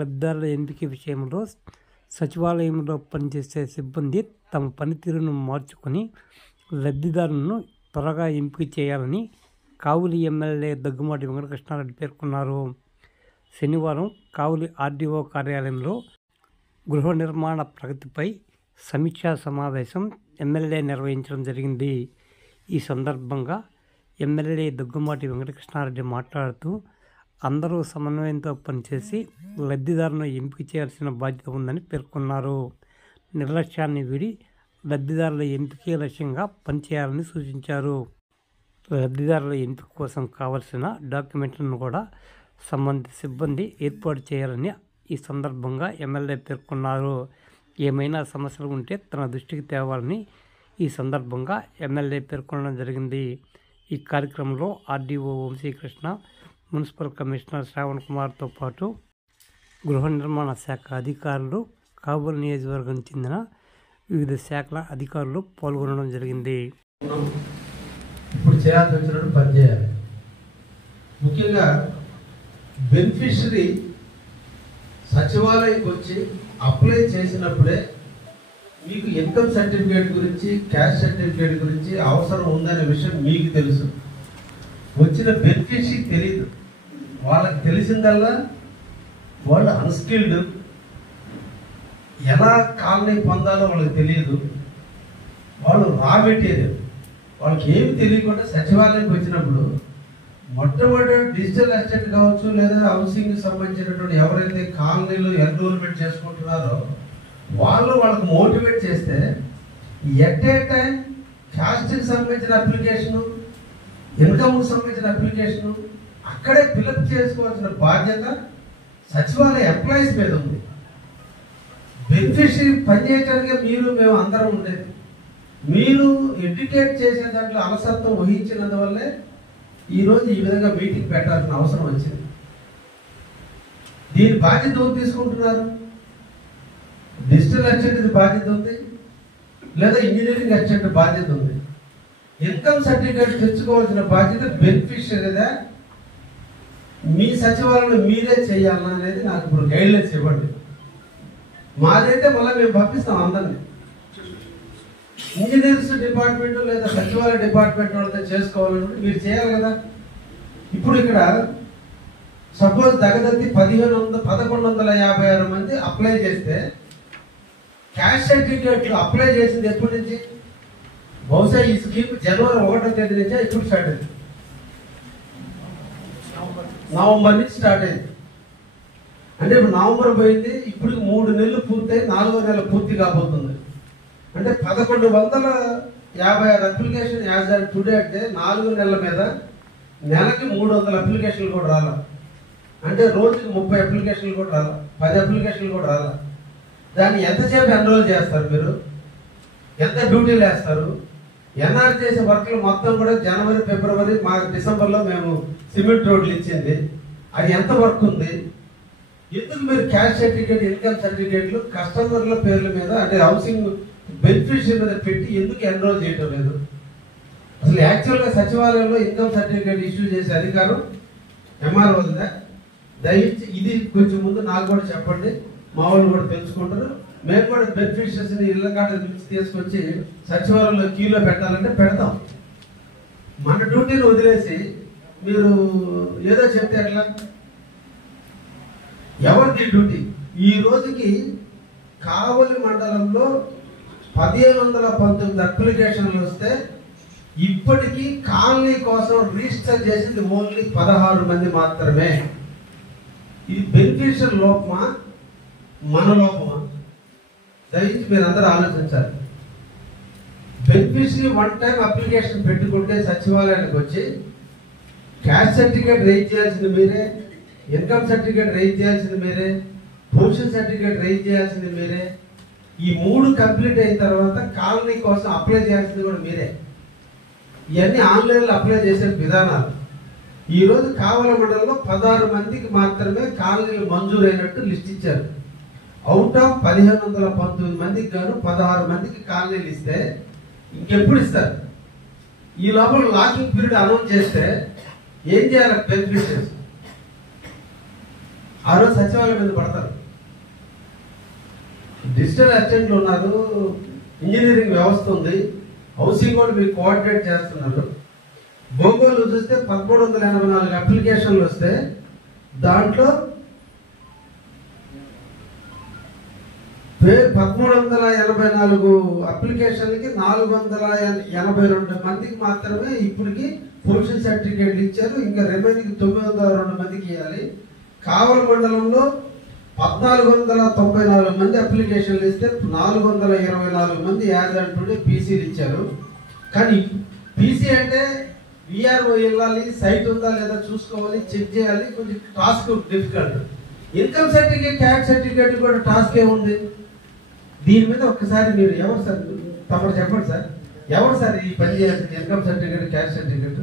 లబ్ధిదారుల ఎంపిక విషయంలో సచివాలయంలో పనిచేసే సిబ్బంది తమ పనితీరును మార్చుకొని లబ్ధిదారులను త్వరగా ఎంపిక చేయాలని కావలి ఎమ్మెల్యే దగ్గుమాటి వెంకటకృష్ణారెడ్డి పేర్కొన్నారు. శనివారం కావలి ఆర్డీఓ కార్యాలయంలో గృహ నిర్మాణ ప్రగతిపై సమీక్షా సమావేశం ఎమ్మెల్యే నిర్వహించడం జరిగింది. ఈ సందర్భంగా ఎమ్మెల్యే దగ్గుమాటి వెంకటకృష్ణారెడ్డి మాట్లాడుతూ అందరూ సమన్వయంతో పనిచేసి లబ్ధిదారులను ఎంపిక చేయాల్సిన బాధ్యత ఉందని పేర్కొన్నారు. నిర్లక్ష్యాన్ని వీడి లబ్ధిదారుల ఎంపికే లక్ష్యంగా పనిచేయాలని సూచించారు. లబ్ధిదారుల ఎంపిక కోసం కావలసిన డాక్యుమెంట్లను కూడా సంబంధిత సిబ్బంది ఏర్పాటు చేయాలని ఈ సందర్భంగా ఎమ్మెల్యే పేర్కొన్నారు. ఏమైనా సమస్యలు ఉంటే తన దృష్టికి తేవాలని ఈ సందర్భంగా ఎమ్మెల్యే పేర్కొనడం జరిగింది. ఈ కార్యక్రమంలో RDO Vamsikrishna, municipal commissioner Shravan కుమార్తో పాటు గృహ నిర్మాణ శాఖ అధికారులు, కావలి నియోజకవర్గం చెందిన వివిధ శాఖల అధికారులు పాల్గొనడం జరిగింది. ఇప్పుడు చేయాల్సి వచ్చినట్టు పనిచేయాలి. ముఖ్యంగా బెనిఫిషరీ సచివాలయంకి వచ్చి అప్లై చేసినప్పుడే మీకు ఇన్కమ్ సర్టిఫికేట్ గురించి, క్యాష్ సర్టిఫికేట్ గురించి అవసరం ఉందనే విషయం మీకు తెలుసు. వచ్చిన బెనిఫిషరీ తెలియదు. వాళ్ళకి తెలిసిందల్లా వాళ్ళు అన్స్కిల్డ్, ఎలా కాలనీ పొందాలో వాళ్ళకి తెలియదు. వాళ్ళు రా మెటీరియల్, వాళ్ళకి ఏమి తెలియకుండా సచివాలయంకి వచ్చినప్పుడు మొట్టమొదటి డిజిటల్ అసిస్టెంట్ కావచ్చు, లేదా హౌసింగ్ సంబంధించినటువంటి ఎవరైతే కాలనీలు ఎన్రోల్మెంట్ చేసుకుంటున్నారో వాళ్ళకి మోటివేట్ చేస్తే ఎట్ ఏ టైం క్యాస్ట్కి సంబంధించిన అప్లికేషను, ఇన్కమ్కి సంబంధించిన అప్లికేషను అక్కడే ఫిలప్ చేసుకోవాల్సిన బాధ్యత సచివాలయ ఎంప్లాయీస్ మీద ఉంది. బెనిఫిషరీ పనిచేయటానికి మేము అందరం ఉండేది. మీరు ఎడ్యుకేట్ చేసే దాంట్లో అలసత్వం వహించినందువల్లే ఈరోజు ఈ విధంగా మీటింగ్ పెట్టాల్సిన అవసరం వచ్చింది. దీని బాధ్యత ఎవరు తీసుకుంటున్నారు? డిజిటల్ అసిస్టెంట్ బాధ్యత ఉంది, లేదా ఇంజనీరింగ్ అసిస్టెంట్ బాధ్యత ఉంది. ఇన్కమ్ సర్టిఫికేట్ తెచ్చుకోవాల్సిన బాధ్యత బెనిఫిషరీదా, మీ సచివాలయంలో మీరే చేయాలా అనేది నాకు ఇప్పుడు గైడ్లైన్స్ ఇవ్వండి. మాదైతే మళ్ళీ మేము పంపిస్తాం అందరినీ. ఇంజనీర్స్ డిపార్ట్మెంట్ లేదా సచివాలయ డిపార్ట్మెంట్ వాళ్ళతో చేసుకోవాలంటే మీరు చేయాలి కదా. ఇప్పుడు ఇక్కడ సపోజ్ దగ్గదత్తి 1156 మంది అప్లై చేస్తే క్యాష్ సర్టిఫికేట్ అప్లై చేసింది ఎప్పటి నుంచి? బహుశా ఈ స్కీమ్ జనవరి 1వ తేదీ నుంచే ఇప్పుడు స్టార్ట్ అయింది. నవంబర్ నుంచి స్టార్ట్ అయింది. అంటే ఇప్పుడు నవంబర్ పోయింది, ఇప్పుడు 3 నెలలు పూర్తయి 4వ నెల పూర్తి కాబోతుంది. అంటే 1156 అప్లికేషన్ యాజ్ ఆన్ టుడే అంటే 4 నెలల మీద నెలకి 300 అప్లికేషన్లు కూడా రాలా. అంటే రోజుకి 30 అప్లికేషన్లు కూడా రాలా, 10 అప్లికేషన్లు కూడా రాలా. దాన్ని ఎంతసేపు ఎన్రోల్ చేస్తారు మీరు? ఎంత డ్యూటీలు వేస్తారు? ఎన్ఆర్ చేసే వర్క్లు మొత్తం కూడా జనవరి, ఫిబ్రవరి, డిసెంబర్లో మేము సిమెంట్ రోడ్లు ఇచ్చింది. అది ఎంత వర్క్ ఉంది? ఎందుకు మీరు క్యాష్ సర్టిఫికేట్, ఇన్కమ్ సర్టిఫికేట్లు కస్టమర్ల పేర్ల మీద అంటే హౌసింగ్ బెనిఫిషరీ మీద పెట్టి ఎందుకు ఎన్రోల్ చేయటం లేదు? అసలు యాక్చువల్గా సచివాలయంలో ఇన్కమ్ సర్టిఫికేట్ ఇష్యూ చేసే అధికారం ఎంఆర్ఓ ఉందా? దయచేసి ఇది కొంచెం ముందు నాకు కూడా చెప్పండి, మా వాళ్ళు కూడా తెలుసుకుంటారు. మేము కూడా బెనిఫిషరీస్ని ఇళ్ళ కాడ నుంచి తీసుకొచ్చి సచివాలయంలో క్యూలో పెట్టాలంటే పెడతాం. మన డ్యూటీని వదిలేసి మీరు ఏదో చెప్తే ఎట్లా? ఎవరిది డ్యూటీ? ఈ రోజుకి కావలి మండలంలో 1519 అప్లికేషన్లు వస్తే ఇప్పటికీ కాలనీ కోసం రిజిస్టర్ చేసింది ఓన్లీ 16 మంది మాత్రమే. ఇది బెనిఫిషియల్ లోపమా, మన లోపమా? దయచేసి మీరు అందరూ ఆలోచించాలి. బెనిఫిషరీ వన్ టైం అప్లికేషన్ పెట్టుకుంటే సచివాలయానికి వచ్చి క్యాష్ సర్టిఫికేట్ రైజ్ చేయాల్సింది మీరే, ఇన్కమ్ సర్టిఫికేట్ రైజ్ చేయాల్సింది మీరే, పొజిషన్ సర్టిఫికేట్ రైజ్ చేయాల్సింది మీరే. ఈ 3 కంప్లీట్ అయిన తర్వాత కాలనీ కోసం అప్లై చేయాల్సింది కూడా మీరే. ఇవన్నీ ఆన్లైన్లో అప్లై చేసే విధానాలు. ఈరోజు కావలి మండలంలో 16 మందికి మాత్రమే కాలనీలు మంజూరైనట్టు లిస్ట్ ఇచ్చారు. అవుట్ ఆఫ్ 1519 మందికి గాను 16 మందికి కాలనీలు ఇస్తే ఇంకెప్పుడు ఇస్తారు? ఈ లోపల లాకింగ్ పీరియడ్ అనౌన్స్ చేస్తే ఏం చేయాలి బెనిఫిషరీస్? ఆ రోజు సచివాలయం మీద పడతారు. డిజిటల్ అసిస్టెంట్లు ఉన్నారు, ఇంజనీరింగ్ వ్యవస్థ ఉంది, హౌసింగ్ కూడా మీకు కోఆర్డినేట్ చేస్తున్నారు. భూగోళం చూస్తే 1384 అప్లికేషన్లు వస్తే దాంట్లో 1384 అప్లికేషన్లకి 482 మందికి మాత్రమే ఇప్పటికి ప్రొఫెషనల్ సర్టిఫికేట్లు ఇచ్చారు. ఇంకా రిమైనింగ్ 902 మందికి ఇవ్వాలి. కావల మండలంలో 1494 మంది అప్లికేషన్లు ఇస్తే 424 మంది యాజ్ అండ్ టుడే పీసీలు ఇచ్చారు. కానీ పీసీ అంటే విఆర్ఓ వెళ్ళాలి, సైట్ ఉందా లేదా చూసుకోవాలి, చెక్ చేయాలి, కొంచెం task difficult. Income certificate, tax certificate కూడా టాస్క్ ఏముంది? దీని మీద ఒక్కసారి మీరు ఎవరు సార్ తమరు చెప్పండి సార్, ఎవరు సార్ ఈ పని చేయాల్సింది? Income certificate, cash certificate